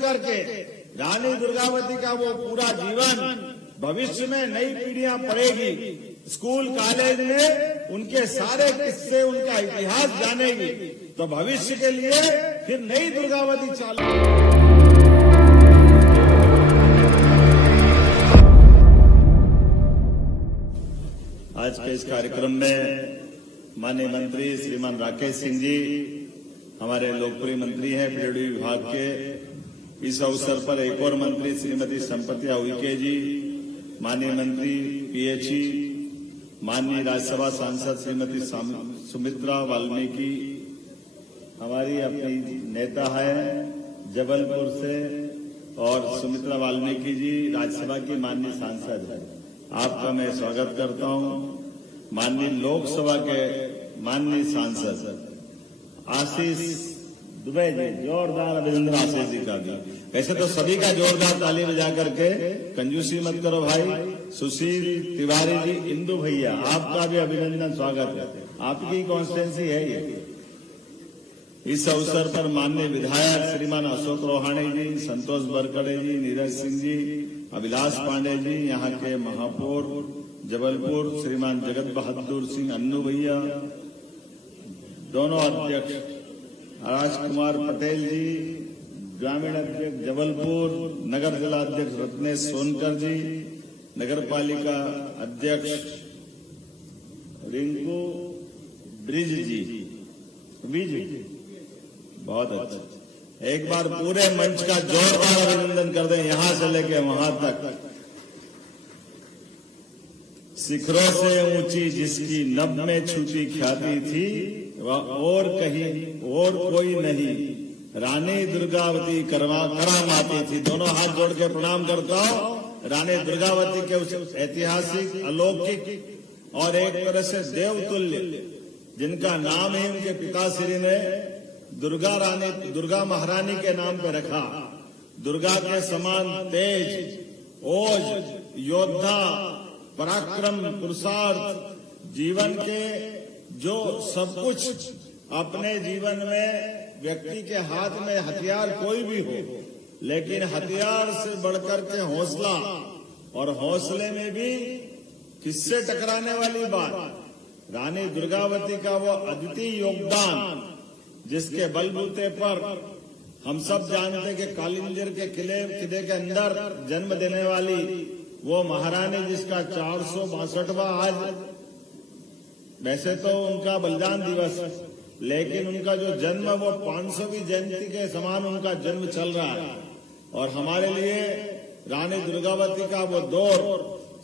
करके रानी दुर्गावती का वो पूरा जीवन भविष्य में नई पीढ़ियां पढ़ेगी, स्कूल कॉलेज में उनके सारे किस्से, उनका इतिहास जानेगी, तो भविष्य के लिए फिर नई दुर्गावती चालू। आज के इस कार्यक्रम में माननीय मंत्री श्रीमान राकेश सिंह जी, हमारे लोकप्रिय मंत्री हैं पीडब्ल्यूडी विभाग के, इस अवसर पर एक और मंत्री श्रीमती संपत्ति उइके जी, माननीय मंत्री पीएचई, माननीय राज्यसभा सांसद श्रीमती सुमित्रा वाल्मीकि, हमारी अपनी नेता है जबलपुर से, और सुमित्रा वाल्मीकि जी राज्यसभा की माननीय सांसद है, आपका मैं स्वागत करता हूं। माननीय लोकसभा के माननीय सांसद आशीष दुबे जी, जोरदार अभिनंदन आशीष जी का भी। वैसे तो सभी का जोरदार ताली बजा करके, कंजूसी मत करो भाई। सुशील तिवारी जी, इंदु भैया, आपका भी अभिनंदन, स्वागत है, आपकी कॉन्स्टिट्यूंसी है ये। इस अवसर पर माननीय विधायक श्रीमान अशोक रोहाणी जी, संतोष बरकड़े जी, नीरज सिंह जी, अभिलाष पांडे जी, यहाँ के महापौर जबलपुर श्रीमान जगत बहादुर सिंह अन्नू भैया, दोनों अध्यक्ष राजकुमार पटेल जी, ग्रामीण अध्यक्ष जबलपुर, नगर जिला अध्यक्ष रत्नेश सोनकर जी, नगर पालिका अध्यक्ष रिंकू ब्रिज जी, बहुत अच्छा। एक बार पूरे मंच का जोरदार अभिनंदन कर दें, यहां से लेके वहां तक। शिखरों से ऊंची जिसकी नभ में छूती ख्याति थी, वह और कहीं और कोई नहीं, रानी दुर्गावती करामाती थी। दोनों हाथ जोड़ के प्रणाम करता हूं रानी दुर्गावती के उस ऐतिहासिक, अलौकिक और एक तरह से देवतुल्य, जिनका नाम ही उनके पिताश्री ने दुर्गा महारानी के नाम पे रखा। दुर्गा के समान तेज, ओज, योद्धा, पराक्रम, पुरुषार्थ, जीवन के जो सब कुछ अपने जीवन में व्यक्ति के हाथ में हथियार कोई भी हो, लेकिन हथियार से बढ़कर के हौसला, और हौसले में भी किससे टकराने वाली बात, रानी दुर्गावती का वो अद्वितीय योगदान, जिसके बलबूते पर हम सब जानते कि कालिंजर के किले के अंदर जन्म देने वाली वो महारानी, जिसका 462वां आज, वैसे तो उनका बलिदान दिवस, लेकिन उनका जो जन्म वो 500वीं जयंती के समान उनका जन्म चल रहा है। और हमारे लिए रानी दुर्गावती का वो दौर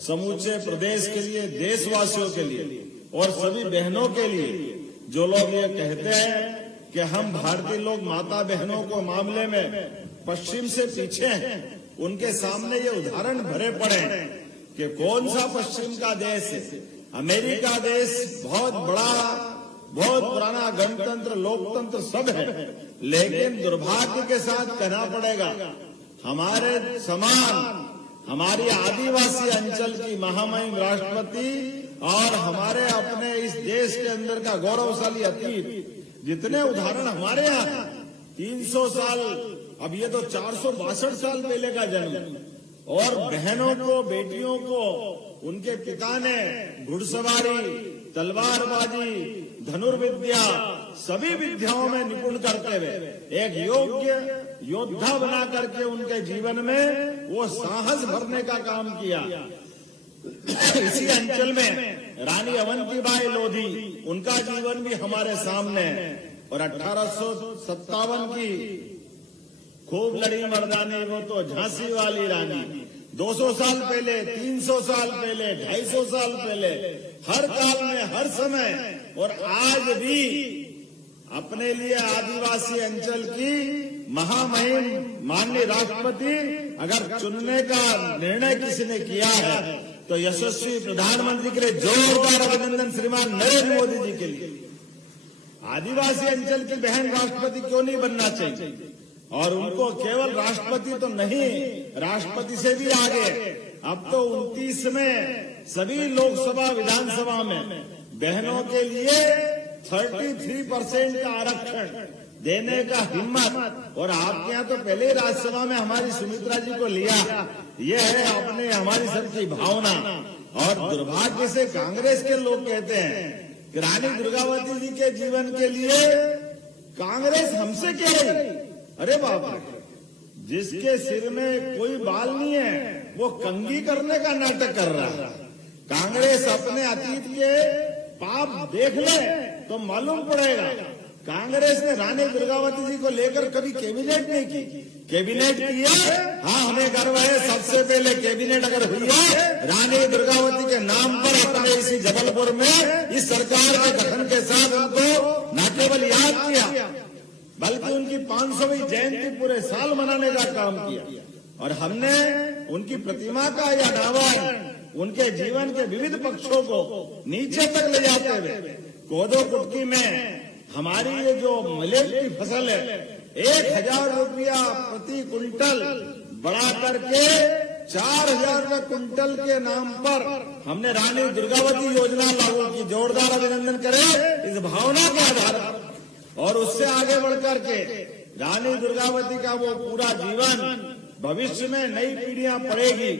समूचे प्रदेश के लिए, देशवासियों के लिए और सभी बहनों के लिए, जो लोग ये कहते हैं कि हम भारतीय लोग माता बहनों को मामले में पश्चिम से पीछे हैं, उनके सामने ये उदाहरण भरे पड़े कि कौन सा पश्चिम का देश है। अमेरिका देश बहुत बड़ा, बहुत पुराना गणतंत्र, लोकतंत्र सब है, लेकिन दुर्भाग्य के साथ कहना पड़ेगा, हमारे समान, हमारी आदिवासी अंचल की महामहिम राष्ट्रपति और हमारे अपने इस देश के अंदर का गौरवशाली अतीत, जितने उदाहरण हमारे यहाँ 300 साल, अब ये तो 462 साल पहले का जन्म, और बहनों को, बेटियों को उनके पिता ने घुड़सवारी, तलवारबाजी, धनुर्विद्या, सभी विद्याओं में निपुण करते हुए एक योग्य योद्धा बना करके उनके जीवन में वो साहस भरने का काम किया। इसी अंचल में रानी अवंतीबाई लोधी, उनका जीवन भी हमारे सामने है, और 1857 की खूब लड़ी मर्दानी, वो तो झांसी वाली रानी, 200 साल पहले, 300 साल पहले, 250 साल पहले, हर काल में, हर समय, और आज भी अपने लिए आदिवासी अंचल की महामहिम माननीय राष्ट्रपति अगर चुनने का निर्णय किसी ने किया है, तो यशस्वी प्रधानमंत्री के लिए जोरदार अभिनंदन श्रीमान नरेंद्र मोदी जी के लिए। आदिवासी अंचल की बहन राष्ट्रपति क्यों नहीं बनना चाहिए, और उनको केवल राष्ट्रपति तो नहीं, राष्ट्रपति से भी आगे अब तो 29 में सभी लोकसभा विधानसभा में बहनों के लिए 33% का आरक्षण देने का हिम्मत। और आपके यहाँ तो पहले ही राज्यसभा में हमारी सुमित्रा जी को लिया, ये है अपने हमारी सबकी भावना। और दुर्भाग्य से कांग्रेस के लोग कहते हैं कि रानी दुर्गावती जी के जीवन के लिए कांग्रेस हमसे कह रही। अरे बाप रे, जिसके सिर में कोई बाल नहीं है वो कंघी करने का नाटक कर रहा है। कांग्रेस अपने अतीत के पाप देख ले तो मालूम पड़ेगा। कांग्रेस ने रानी दुर्गावती जी को लेकर कभी कैबिनेट नहीं की। कैबिनेट किया, हाँ हमें गर्व है, सबसे पहले कैबिनेट अगर हुई है रानी दुर्गावती के नाम पर अपने इसी जबलपुर में इस सरकार के गठन के साथ उनको न केवल याद किया बल्कि उनकी 500वीं जयंती पूरे साल मनाने का काम किया। और हमने उनकी प्रतिमा का या अनावरण उनके जीवन के विविध पक्षों को नीचे तक ले जाते हुए कोदो कुटकी में हमारी ये जो मिलेट की फसल है 1000 रुपया प्रति कुंटल बढ़ा करके 4000 रुपये कुंटल के नाम पर हमने रानी दुर्गावती योजना लागू की। जोरदार अभिनंदन करें इस भावना के आधार पर। और उससे आगे बढ़कर के रानी दुर्गावती का वो पूरा जीवन भविष्य में नई पीढ़ियां पढ़ेगी,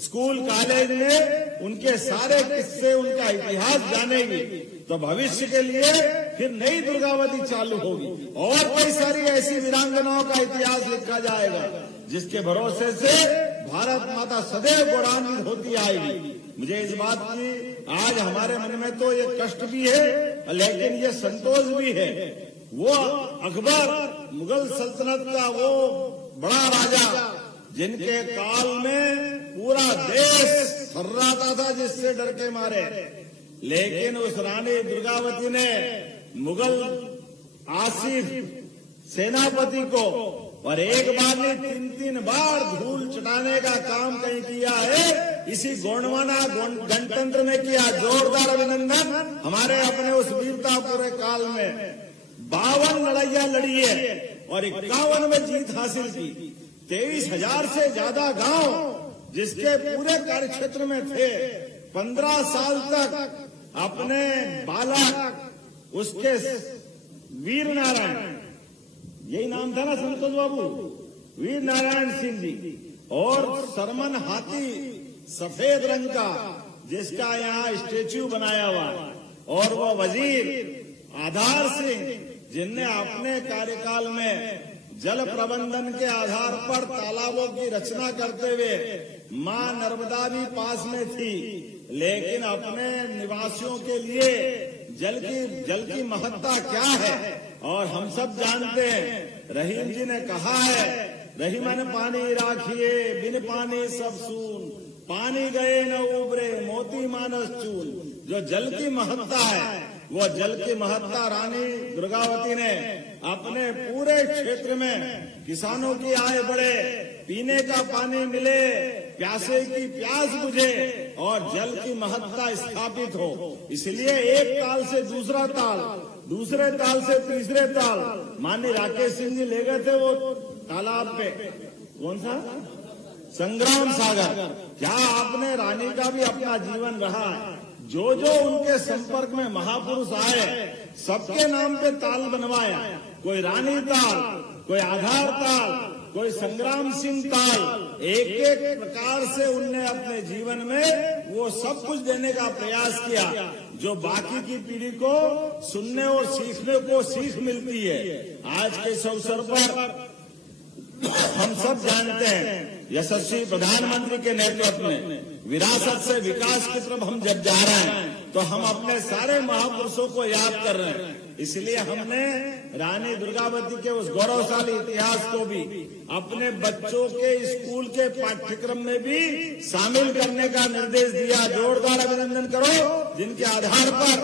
स्कूल कॉलेज में उनके सारे किस्से उनका इतिहास जानेगी, तो भविष्य के लिए फिर नई दुर्गावती चालू होगी और कई सारी ऐसी वीरांगनाओं का इतिहास लिखा जाएगा जिसके भरोसे से भारत माता सदैव गौरवान्वित होती आएगी। मुझे इस बात की आज हमारे मन में तो ये कष्ट भी है लेकिन ये संतोष भी है। वो अकबर मुगल सल्तनत का वो बड़ा राजा जिनके काल में पूरा देश थर्राता था जिससे डर के मारे, लेकिन उस रानी दुर्गावती ने मुगल आसिफ सेनापति को और एक बार नहीं 3-3 बार धूल चटाने का काम कहीं किया है। इसी गोंडवाना गणतंत्र ने किया। जोरदार अभिनंदन हमारे अपने उस वीरता पूरे काल में 52 लड़ाइयां लड़ी है और 51 में जीत हासिल की। 23,000 से ज्यादा गांव जिसके पूरे कार्यक्षेत्र में थे, 15 साल तक अपने बालक उसके वीर नारायण, यही नाम था ना संतोष बाबू, वीर नारायण सिंह जी, और सरमन हाथी सफेद रंग का जिसका यहाँ स्टेच्यू बनाया हुआ, और वो वजीर आधार सिंह जिनने अपने कार्यकाल में जल प्रबंधन के आधार पर तालाबों की रचना करते हुए मां नर्मदा भी पास में थी, लेकिन अपने निवासियों के लिए जल की महत्ता क्या है और हम सब जानते हैं। रहीम जी ने कहा है, रहीमन पानी राखिए बिन पानी सब सून, पानी गए न उबरे मोती मानस चून। जो जल की महत्ता है वो जल की महत्ता रानी दुर्गावती ने अपने पूरे क्षेत्र में किसानों की आय बढ़े, पीने का पानी मिले, प्यासे की प्यास बुझे और जल की महत्ता स्थापित हो। इसलिए एक ताल से दूसरा ताल, दूसरे ताल से तीसरे ताल माननीय राकेश सिंह जी ले गए थे वो तालाब पे, कौन सा संग्राम सागर। क्या आपने रानी का भी अपना जीवन रहा है, जो जो उनके संपर्क में महापुरुष आए सबके नाम पे ताल बनवाया। कोई रानी ताल, कोई आधार ताल, कोई संग्राम सिंह ताल, एक एक प्रकार से उनने अपने जीवन में वो सब कुछ देने का प्रयास किया जो बाकी की पीढ़ी को सुनने और सीखने को सीख मिलती है। आज के इस अवसर पर हम सब जानते हैं यशस्वी प्रधानमंत्री के नेतृत्व में विरासत से विकास की तरफ हम जब जा रहे हैं तो हम अपने सारे महापुरुषों को याद कर रहे हैं। इसलिए हमने रानी दुर्गावती के उस गौरवशाली इतिहास को भी अपने बच्चों के स्कूल के पाठ्यक्रम में भी शामिल करने का निर्देश दिया। जोरदार अभिनंदन करो, जिनके आधार पर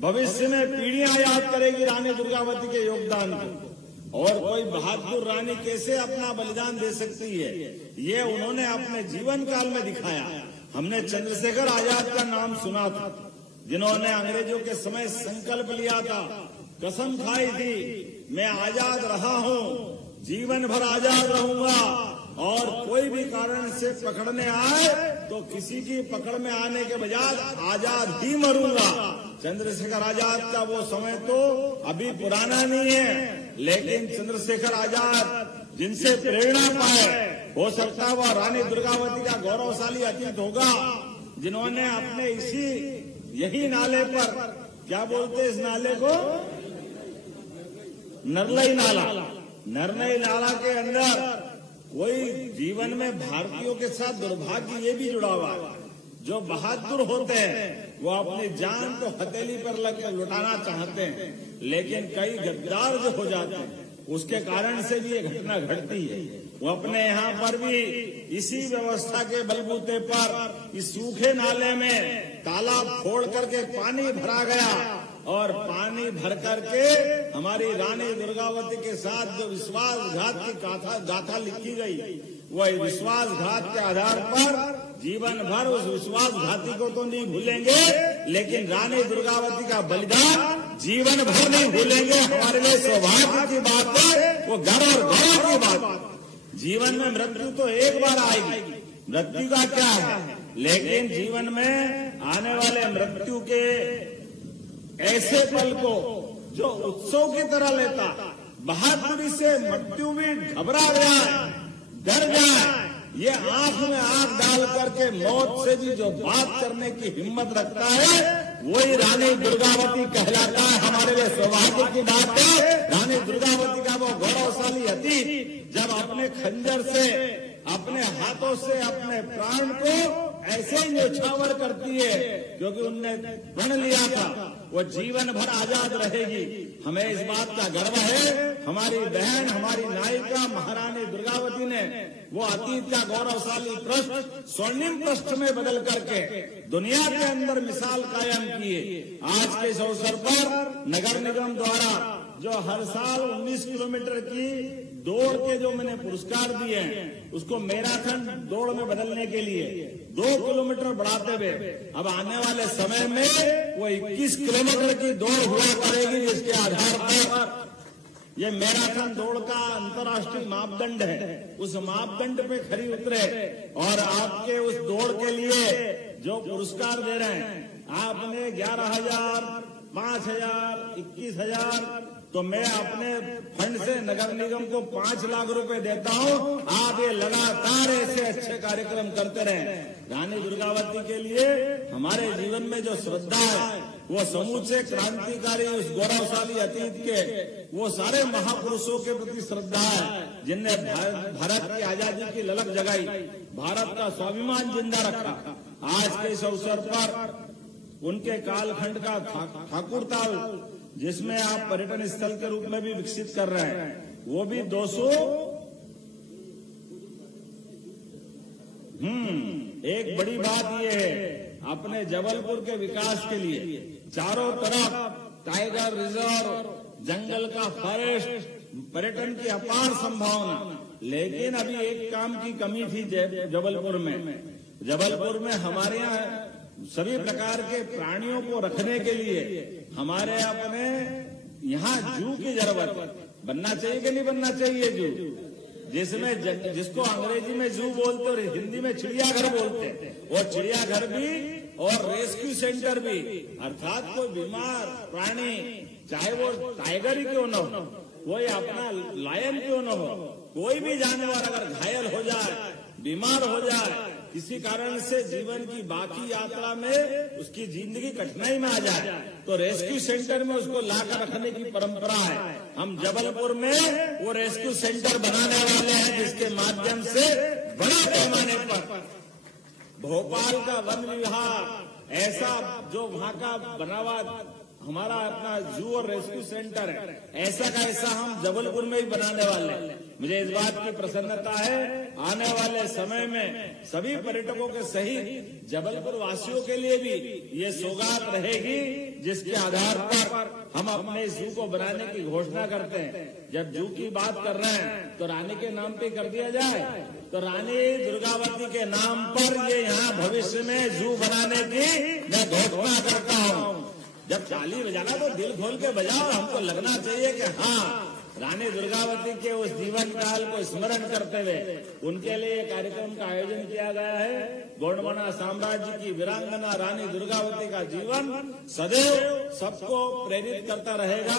भविष्य में पीढ़ियां याद करेगी रानी दुर्गावती के योगदान को। और कोई बहादुर रानी कैसे अपना बलिदान दे सकती है, ये उन्होंने अपने जीवन काल में दिखाया। हमने चंद्रशेखर आजाद का नाम सुना था, जिन्होंने अंग्रेजों के समय संकल्प लिया था, कसम खाई थी, मैं आजाद रहा हूँ, जीवन भर आजाद रहूंगा और कोई भी कारण से पकड़ने आए तो किसी की पकड़ में आने के बजाय आजाद ही मरूंगा। चंद्रशेखर आजाद का वो समय तो अभी पुराना नहीं है, लेकिन चंद्रशेखर आजाद जिनसे प्रेरणा पाए, हो सकता है वह रानी दुर्गावती का गौरवशाली अतीत होगा, जिन्होंने अपने यही नाले पर, क्या बोलते इस नाले को, नरलई नाला, नरलई नाला के अंदर कोई जीवन में भारतीयों के साथ दुर्भाग्य ये भी जुड़ा हुआ है, जो बहादुर होते हैं वो अपनी जान तो हथेली पर लगकर लुटाना चाहते हैं, लेकिन कई गद्दार जो हो जाते हैं उसके कारण से भी ये घटना घटती है। वो अपने यहाँ पर भी इसी व्यवस्था के बलबूते पर इस सूखे नाले में तालाब फोड़ करके पानी भरा गया, और पानी भर करके हमारी रानी दुर्गावती के साथ जो विश्वासघात की गाथा लिखी गई, वह विश्वासघात के आधार पर जीवन भर उस विश्वासघाती को तो नहीं भूलेंगे, लेकिन रानी दुर्गावती का बलिदान जीवन भर नहीं भूलेंगे। हमारे लिए सौभाग्य की बात है, वो गर्व और गौरव की बात। जीवन में मृत्यु तो एक बार आएगी, मृत्यु का क्या है, लेकिन जीवन में आने वाले मृत्यु के ऐसे पल को जो उत्सव की तरह लेता, बहादुरी से मृत्यु भी घबरा जाए, डर जाए, ये आंख में आंख डाल करके मौत से भी जो बात करने की हिम्मत रखता है, वही रानी दुर्गावती कहलाता है। हमारे लिए सौभाग्य की बात है, रानी दुर्गावती का वो गौरवशाली अतीत, जब अपने खंजर से, अपने हाथों से अपने प्राण को ऐसे ही न्यौछावर करती है, क्योंकि उनने प्रण लिया था वो जीवन भर आजाद रहेगी। हमें इस बात का गर्व है, हमारी बहन, हमारी नायिका महारानी दुर्गावती ने वो अतीत का गौरवशाली पृष्ठ स्वर्णिम पृष्ठ में बदल करके दुनिया के अंदर मिसाल कायम की है। आज के इस अवसर पर नगर निगम द्वारा जो हर साल 19 किलोमीटर की दौड़ के जो मैंने पुरस्कार दिए हैं, उसको मैराथन दौड़ में बदलने के लिए 2 किलोमीटर बढ़ाते हुए अब आने वाले समय में वो 21 किलोमीटर की दौड़ हुआ करेगी, जिसके आधार पर ये मैराथन दौड़ का अंतर्राष्ट्रीय मापदंड है। उस मापदंड पे खरी उतरे और आपके उस दौड़ के लिए जो पुरस्कार दे रहे हैं, आपने 11,000, 5,000, 21,000, तो मैं अपने फंड से नगर निगम को 5 लाख रुपए देता हूं। आप ये लगातार ऐसे अच्छे कार्यक्रम करते रहें। रानी दुर्गावती के लिए हमारे जीवन में जो श्रद्धा है, वो समूचे क्रांतिकारी उस गौरवशाली अतीत के वो सारे महापुरुषों के प्रति श्रद्धा है, जिनने भारत की आजादी की ललक जगाई, भारत का स्वाभिमान जिंदा रखा। आज के इस अवसर पर उनके कालखंड का ठाकुर ताल, जिसमें आप पर्यटन स्थल के रूप में भी विकसित कर रहे हैं, वो भी 200 एक बड़ी बात ये है, अपने जबलपुर के विकास के लिए चारों तरफ टाइगर रिजर्व, जंगल का फॉरेस्ट, पर्यटन की अपार संभावना, लेकिन अभी एक काम की कमी थी जबलपुर में। जबलपुर में हमारे यहाँ सभी प्रकार के प्राणियों को रखने के लिए हमारे अपने यहाँ जू की जरूरत बनना चाहिए कि नहीं बनना चाहिए जू, जिसमें जिसको अंग्रेजी में जू बोलते और हिंदी में चिड़ियाघर बोलते हैं, और चिड़ियाघर भी और रेस्क्यू सेंटर भी, अर्थात कोई बीमार प्राणी, चाहे वो टाइगर ही क्यों न हो, कोई अपना लायन क्यों न हो, कोई भी जानवर अगर घायल हो जाए, बीमार हो जाए, किसी कारण से जीवन की बाकी यात्रा में उसकी जिंदगी कठिनाई में आ जाए, तो रेस्क्यू सेंटर में उसको लाकर रखने की परंपरा है। हम जबलपुर में वो रेस्क्यू सेंटर बनाने वाले हैं, जिसके माध्यम से बड़े पैमाने पर भोपाल का वन विभाग ऐसा जो वहाँ का बना हुआ हमारा अपना जू और रेस्क्यू सेंटर है, ऐसा का ऐसा हम जबलपुर में ही बनाने वाले हैं। मुझे इस बात की प्रसन्नता है, आने वाले समय में सभी पर्यटकों के सहित जबलपुर वासियों के लिए भी ये सौगात रहेगी, जिसके आधार पर हम अपने जू को बनाने की घोषणा करते हैं। जब जू की बात कर रहे हैं तो रानी के नाम पे कर दिया जाए, तो रानी दुर्गावती के नाम पर ये यहाँ भविष्य में जू बनाने की मैं घोषणा करता हूँ। जब ताली बजाना तो दिल खोल के बजाओ, हमको लगना चाहिए कि हाँ रानी दुर्गावती के उस जीवन काल को स्मरण करते हुए उनके लिए कार्यक्रम का आयोजन किया गया है। गोंडवाना साम्राज्य की वीरांगना रानी दुर्गावती का जीवन सदैव सबको प्रेरित करता रहेगा।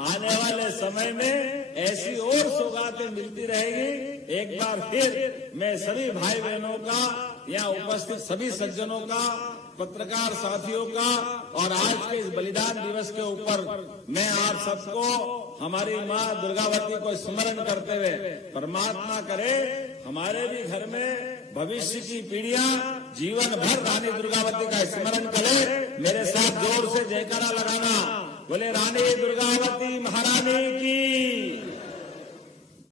आने वाले समय में ऐसी और सौगातें मिलती रहेगी। एक बार फिर मैं सभी भाई बहनों का, यहाँ उपस्थित सभी सज्जनों का, पत्रकार साथियों का और आज के इस बलिदान दिवस के ऊपर मैं आप सबको हमारी माँ दुर्गावती को स्मरण करते हुए परमात्मा करे हमारे भी घर में भविष्य की पीढ़ियां जीवन भर रानी दुर्गावती का स्मरण करे। मेरे साथ जोर से जयकारा लगाना, बोले रानी दुर्गावती महारानी की।